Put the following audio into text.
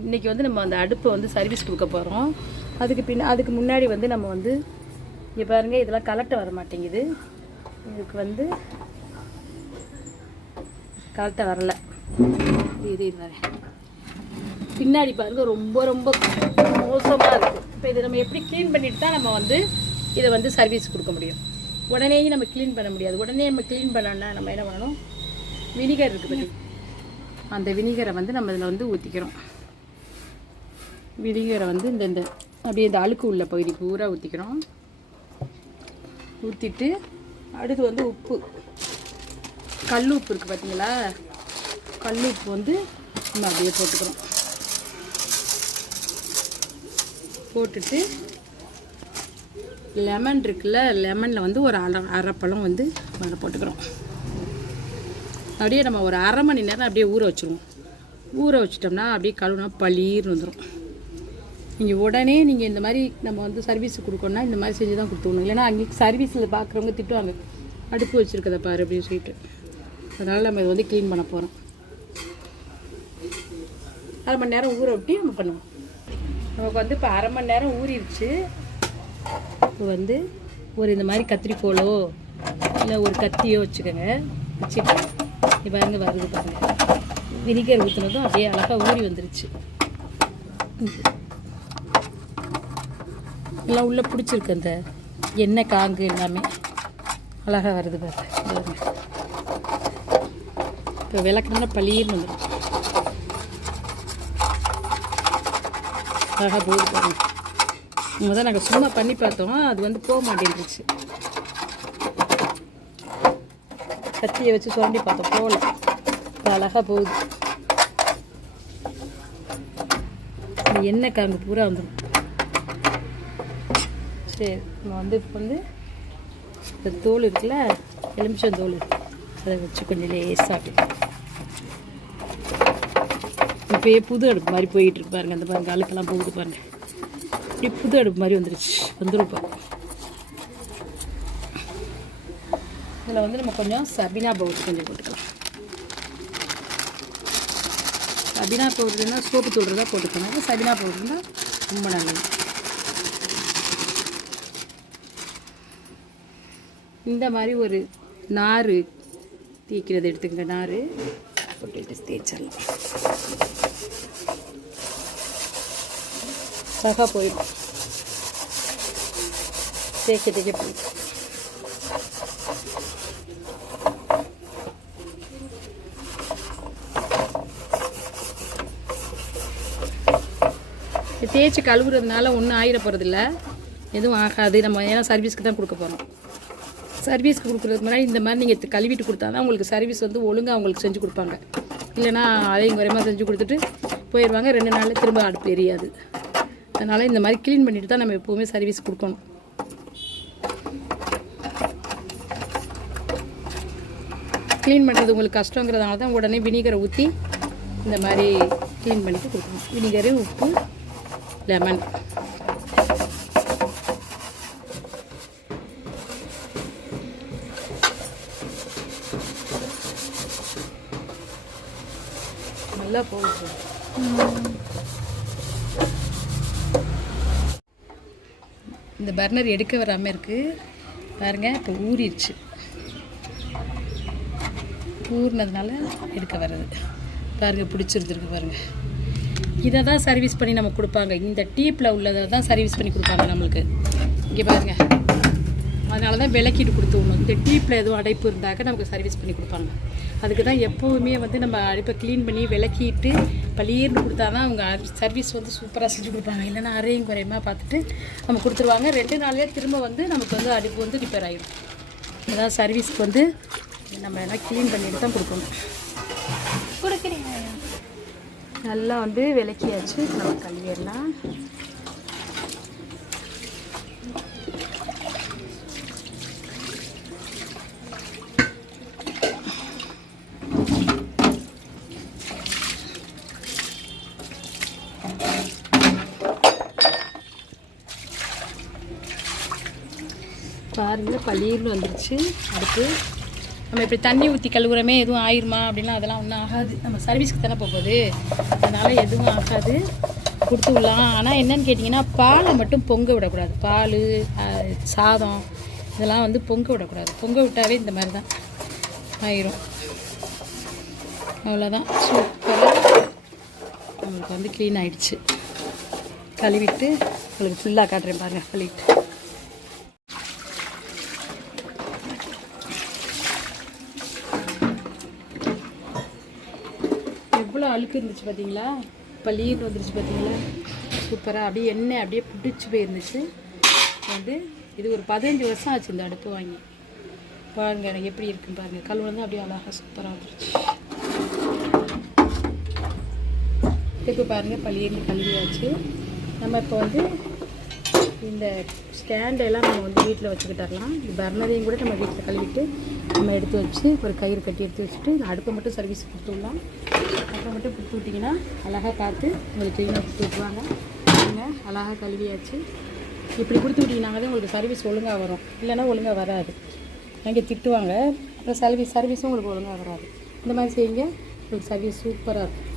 இன்றைக்கி வந்து நம்ம அந்த அடுப்பை வந்து சர்வீஸ் கொடுக்க போகிறோம் அதுக்கு பின்ன அதுக்கு முன்னாடி வந்து நம்ம வந்து இங்கே பாருங்க இதெல்லாம் கலட்ட வர மாட்டேங்குது. இதுக்கு வந்து கலட்ட வரல. இது இது பின்னாடி பாருங்க ரொம்ப ரொம்ப மோசமாக இருக்குது இப்போ இதை நம்ம எப்படி க்ளீன் பண்ணிட்டு தான் நம்ம வந்து இதை வந்து சர்வீஸ் கொடுக்க முடியும். உடனே நம்ம க்ளீன் பண்ண முடியாது. உடனே நம்ம க்ளீன் பண்ணோன்னா நம்ம என்ன பண்ணணும்? வினிகர் இருக்குது அந்த வினிகரை வந்து நம்ம இதில் வந்து ஊற்றிக்கிறோம் வினிகரை வந்து இந்த இந்த அப்படியே இந்த அழுக்கு உள்ள பகுதி பூரா ஊற்றிக்கிறோம் ஊற்றிட்டு அடுத்து வந்து உப்பு. கல் உப்பு இருக்குது பார்த்தீங்களா கல் உப்பு வந்து நம்ம அப்படியே போட்டுக்கிறோம். போட்டுட்டு லெமன் இருக்குல்ல லெமனில் வந்து ஒரு அரை அரைப்பழம் வந்து மேலே போட்டுக்கிறோம். அப்படியே நம்ம ஒரு அரை மணி நேரம் அப்படியே ஊற வச்சுருவோம். ஊற வச்சிட்டோம்னா அப்படியே கழுவுனா பளீர்னு வந்துடும் நீங்கள் உடனே நீங்கள் இந்த மாதிரி நம்ம வந்து சர்வீஸ் கொடுக்கணும்னா இந்த மாதிரி செஞ்சு தான் கொடுத்துக்கணும். இல்லைன்னா அங்கே சர்வீஸில் பார்க்குறவங்க திட்டுவாங்க. அடுப்பு வச்சுருக்கத பாரு அப்படின்னு சொல்லிட்டு. அதனால் நம்ம இதை வந்து க்ளீன் பண்ண போகிறோம் அரை மணி நேரம் ஊற விட்டு நம்ம பண்ணுவோம். நமக்கு வந்து இப்போ அரை மணி நேரம் ஊறிடுச்சு. இப்போ வந்து ஒரு இந்த மாதிரி கத்திரிக்கோலோ இல்லை ஒரு கத்தியோ வச்சுக்கோங்க. வச்சுட்டு இப்போ இருந்து வருது பாருங்க. வினிகர் ஊற்றுனதும் அப்படியே அழகாக ஊறி வந்துருச்சு. எல்லாம் உள்ளே பிடிச்சிருக்கு அந்த எண்ணெய் காங்கு எல்லாமே. அழகாக வருது பாருங்க இப்போ விளக்குனா பளிர்னு வந்துடும் அழகாக போகுது பாருங்க முதல் நாங்கள் சும்மா பண்ணி பார்த்தோம். அது வந்து போக மாட்டேங்குச்சு கத்தியை வச்சு சுரண்டி பார்த்தோம். போகல. அழகாக போகுது. எண்ணெய் காங்கு பூரா வந்துடும் சரி நம்ம வந்து இப்போ வந்து இந்த தோல் இருக்குல்ல எலுமிச்சம் தோல் அதை வச்சு கொஞ்சம் லேசாட்டு இப்போயே புது அடுப்பு மாதிரி போயிட்டு இருப்பாருங்க அந்த பாருங்க அழுக்கெல்லாம் போகுது பாருங்க. இப்படி புது அடுப்பு மாதிரி வந்துருச்சு. வந்துடும் இதில் வந்து நம்ம கொஞ்சம் சபினா பவுடர் கொஞ்சம் போட்டுக்கலாம். சபினா பவுடர்னா சோப்பு தூள் தான் போட்டுக்கணும் சபினா பவுடர்னா ரொம்ப நல்லது. இந்த மாதிரி ஒரு நார் தேய்க்கிறது எடுத்துக்கங்க நார் போட்டுட்டு தேய்ச்சிடலாம். சகா போயிடும். தேய்க்க தேய்க்க போயிடும். தேய்ச்சி கழுவுறதுனால ஒன்றும் ஆயிட போகிறதில்ல எதுவும் ஆகாது. நம்ம ஏன்னா சர்வீஸ்க்கு தான் கொடுக்க போகிறோம் சர்வீஸ்க்கு கொடுக்குறதுக்கு முன்னாடி இந்த மாதிரி நீங்கள் கழுவிட்டு கொடுத்தா தான் உங்களுக்கு சர்வீஸ் வந்து ஒழுங்காக அவங்களுக்கு செஞ்சு கொடுப்பாங்க. இல்லைன்னா அதையும் குறையமாக செஞ்சு கொடுத்துட்டு போயிடுவாங்க ரெண்டு நாளில் திரும்ப அடுப்பு எரியாது. அதனால் இந்த மாதிரி க்ளீன் பண்ணிட்டு தான் நம்ம எப்போவுமே சர்வீஸ் கொடுக்கணும். க்ளீன் பண்ணுறது உங்களுக்கு கஷ்டங்கிறதுனால தான் உடனே வினிகரை ஊற்றி இந்த மாதிரி க்ளீன் பண்ணிட்டு கொடுக்கணும். வினிகரு உப்பு லெமன் நல்லா போகுது இந்த பர்னர் எடுக்க வராமல் இருக்குது பாருங்க இப்போ ஊறிடுச்சு. ஊறினதுனால எடுக்க வர்றது. பாருங்க பிடிச்சிருந்துருக்கு பாருங்கள் இதை தான் சர்வீஸ் பண்ணி நம்ம கொடுப்பாங்க. இந்த டீப்பில் உள்ளதை தான் சர்வீஸ் பண்ணி கொடுப்பாங்க நம்மளுக்கு. இங்கே பாருங்க. அதனால தான் விளக்கிட்டு கொடுத்து விடணும். இந்த டீப்பில் எதுவும் அடைப்பு இருந்தாக்க நமக்கு சர்வீஸ் பண்ணி கொடுப்பாங்க. அதுக்கு தான் எப்போவுமே வந்து நம்ம அடுப்பை க்ளீன் பண்ணி விளக்கிட்டு பளிர்னு கொடுத்தா தான் அவங்க சர்வீஸ் வந்து சூப்பராக செஞ்சு கொடுப்பாங்க. இல்லைன்னா அரையும் குறையுமா பார்த்துட்டு நம்ம கொடுத்துருவாங்க. ரெண்டு நாள்லேயே திரும்ப வந்து நமக்கு வந்து அடுப்பு வந்து ரிப்பேர் ஆகிடும் அதான் சர்வீஸ்க்கு வந்து நம்ம எல்லாம் க்ளீன் பண்ணிட்டு தான் கொடுக்கணும். கொடுக்குறீங்க நல்லா வந்து விளக்கியாச்சு. நம்ம கழுவிடலாம். பாருங்கள் பளீர்னு வந்துருச்சு. அடுத்து நம்ம இப்படி தண்ணி ஊற்றி கழுவுறமே எதுவும் ஆயிருமா அப்படின்லாம் அதெல்லாம் ஒன்றும் ஆகாது. நம்ம சர்வீஸ்க்கு தானே போகுது. அதனால் எதுவும் ஆகாது. கொடுத்து விடலாம் ஆனால் என்னன்னு கேட்டிங்கன்னா பாலை மட்டும் பொங்க விடக்கூடாது. பால் சாதம் இதெல்லாம் வந்து பொங்க விடக்கூடாது. பொங்க விட்டாவே இந்த மாதிரி தான் ஆயிரும் அவ்வளோதான் சூப்பராக நம்மளுக்கு வந்து க்ளீன் ஆகிடுச்சு கழுவிட்டு உங்களுக்கு ஃபுல்லாக காட்டுறேன் பாருங்கள் கழுவிட்டு அழுக்கு இருந்துச்சு பார்த்தீங்களா பளிர்னு வந்துருச்சு பார்த்தீங்களா சூப்பராக அப்படியே எண்ணெய் அப்படியே பிடிச்சி போயிருந்துச்சு. வந்து இது ஒரு பதினஞ்சு வருஷம் ஆச்சு இந்த அடுப்பு வாங்கி. பாருங்க எனக்கு எப்படி இருக்குன்னு பாருங்கள் கழுவுனது அப்படியே அழகாக சூப்பராக வந்துருச்சு. இப்போ பாருங்கள் பளிர்னு கழுவியாச்சு. நம்ம இப்போ வந்து இந்த ஸ்டாண்டெல்லாம் நம்ம வந்து வீட்டில் வச்சுக்கிட்டரலாம். இந்த பர்னரையும் கூட நம்ம வீட்டில் கழுவிட்டு நம்ம எடுத்து வச்சு ஒரு கயிறு கட்டி எடுத்து வச்சுட்டு இந்த அடுப்பை மட்டும் சர்வீஸ் கொடுத்துடலாம். அடுப்பை மட்டும் கொடுத்து விட்டிங்கன்னா அழகாக பார்த்து உங்களுக்கு க்ளீனாக கொடுத்து விட்ருவாங்க அழகாக கழுவியாச்சு. இப்படி கொடுத்து விட்டிங்கனாங்க தான் உங்களுக்கு சர்வீஸ் ஒழுங்காக வரும். இல்லைன்னா ஒழுங்காக வராது. அங்கே திட்டுவாங்க. அப்புறம் சர்வீஸ் சர்வீஸும் உங்களுக்கு ஒழுங்காக வராது. இந்த மாதிரி செய்யுங்க. உங்களுக்கு சர்வீஸ் சூப்பராக இருக்கும்.